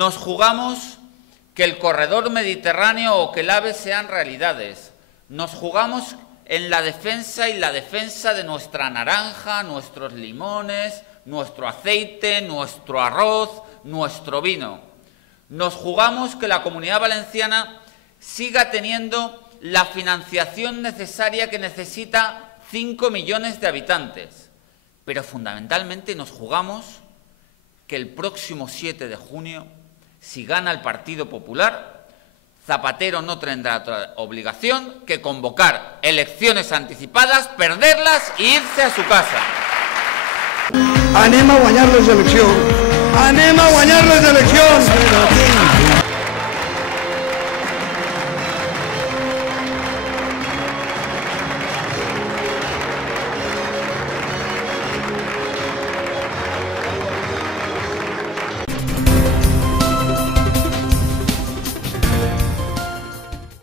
Nos jugamos que el corredor mediterráneo o que el AVE sean realidades. Nos jugamos en la defensa de nuestra naranja, nuestros limones, nuestro aceite, nuestro arroz, nuestro vino. Nos jugamos que la Comunidad Valenciana siga teniendo la financiación necesaria que necesita 5 millones de habitantes. Pero fundamentalmente nos jugamos que el próximo 7 de junio, si gana el Partido Popular, Zapatero no tendrá otra obligación que convocar elecciones anticipadas, perderlas e irse a su casa. Anem a guanyar les eleccions. Anem a guanyar les eleccions.